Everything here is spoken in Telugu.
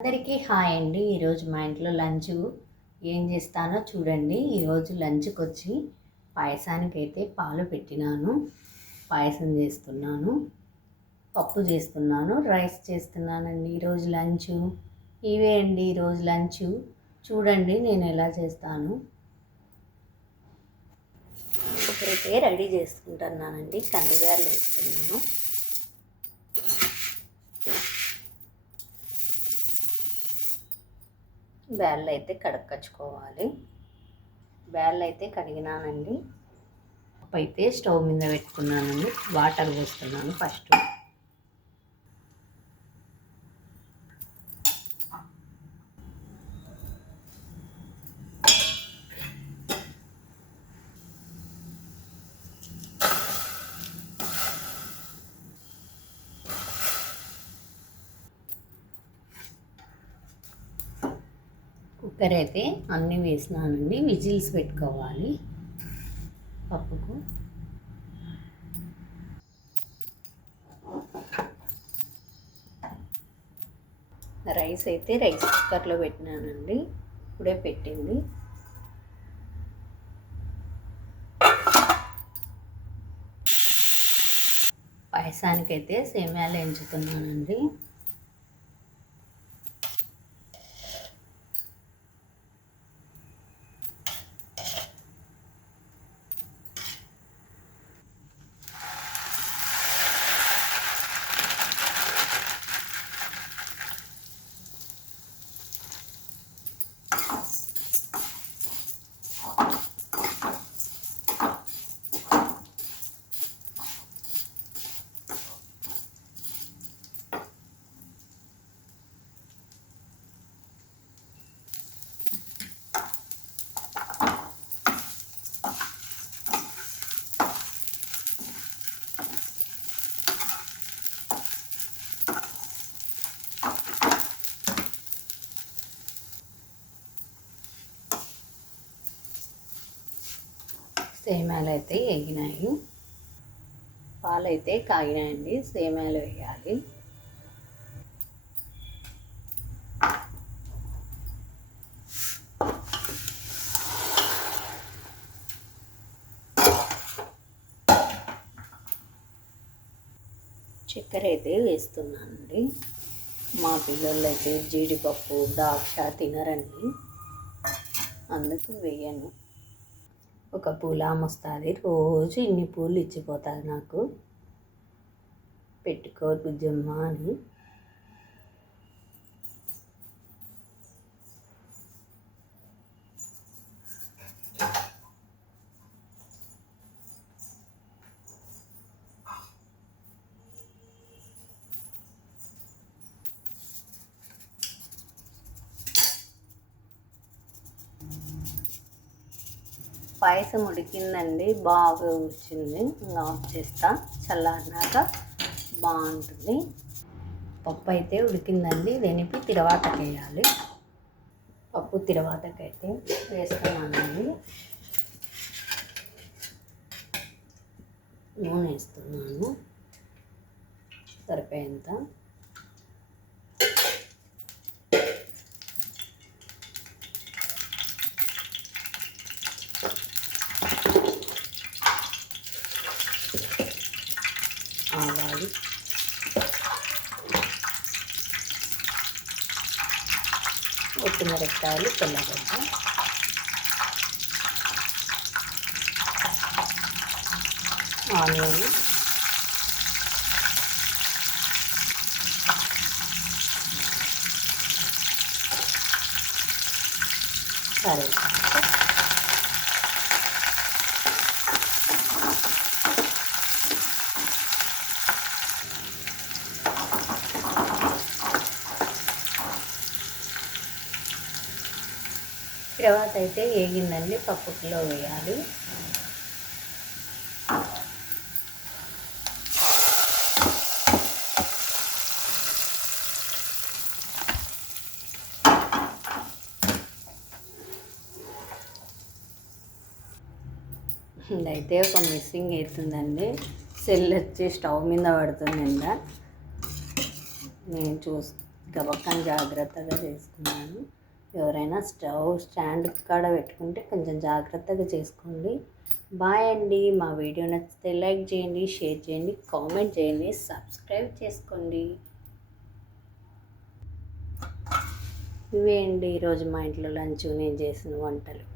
అందరికీ హాయ్ అండి. ఈరోజు మా ఇంట్లో లంచ్ ఏం చేస్తానో చూడండి. ఈరోజు లంచ్కి వచ్చి పాయసానికైతే పాలు పెట్టినాను, పాయసం చేస్తున్నాను, పప్పు చేస్తున్నాను, రైస్ చేస్తున్నానండి. ఈరోజు లంచ్ ఇవే అండి. ఈరోజు లంచ్ చూడండి నేను ఎలా చేస్తాను. ఇప్పుడైతే రెడీ చేసుకుంటున్నానండి. కందిబ్యాళ్ళు వేస్తున్నాను. బ్యాళ్ళు అయితే కడక్కచ్చుకోవాలి. బ్యాళ్ళు అయితే కడిగినానండి. పప్పు అయితే స్టవ్ మీద పెట్టుకున్నానండి. వాటర్ పోస్తున్నాను ఫస్ట్. కుక్కర్ అయితే అన్నీ వేసినానండి. విజిల్స్ పెట్టుకోవాలి పప్పుకు. రైస్ అయితే రైస్ కుక్కర్లో పెట్టినానండి. ఇప్పుడే పెట్టింది. పాయసానికైతే సేమ్యాలు ఎంచుతున్నానండి. సేమ్యాలు అయితే వేగినాయి. పాలైతే కాగినాయండి. సేమ్యాలు వేయాలి. చక్కెర అయితే వేస్తున్నానండి. మా పిల్లలు అయితే జీడిపప్పు ద్రాక్ష తినరండి, అందుకు వేయను. ఒక పూలాం వస్తుంది, రోజు ఇన్ని పూలు ఇచ్చిపోతుంది నాకు. పెట్టుకో బుజ్జమ్మ అని. పాయసం ఉడికిందండి, బాగా వచ్చింది. ఇంకా ఆఫ్ చేస్తా, చల్లారినాక బాగుంటుంది. పప్పు అయితే ఉడికిందండి. వెనిపి తిరవాతకు వేయాలి. పప్పు తిరవాతకైతే వేస్తున్నానండి. నూనె వేస్తున్నాను సరిపోయేంత. ఆవాలు, ఒట్టిమిరపకాయలు, తెల్లగడ్డ, ఆనియన్, కరివేపాకు, తర్వాత అయితే వేగిందండి. పప్పులో వేయాలి. ఇదైతే ఒక మిస్సింగ్ అవుతుందండి. సెల్ వచ్చి స్టవ్ మీద పడుతుంది. నేను గబక్కని జాగ్రత్తగా చేసుకున్నాను. ఎవరైనా స్టవ్ స్టాండ్ కాడ పెట్టుకుంటే కొంచెం జాగ్రత్తగా చేసుకోండి. బాయ్ అండి. మా వీడియో నచ్చితే లైక్ చేయండి, షేర్ చేయండి, కామెంట్ చేయండి, సబ్స్క్రైబ్ చేసుకోండి. ఇవే అండి ఈరోజు మా ఇంట్లో లంచ్, నేను చేసిన వంటలు.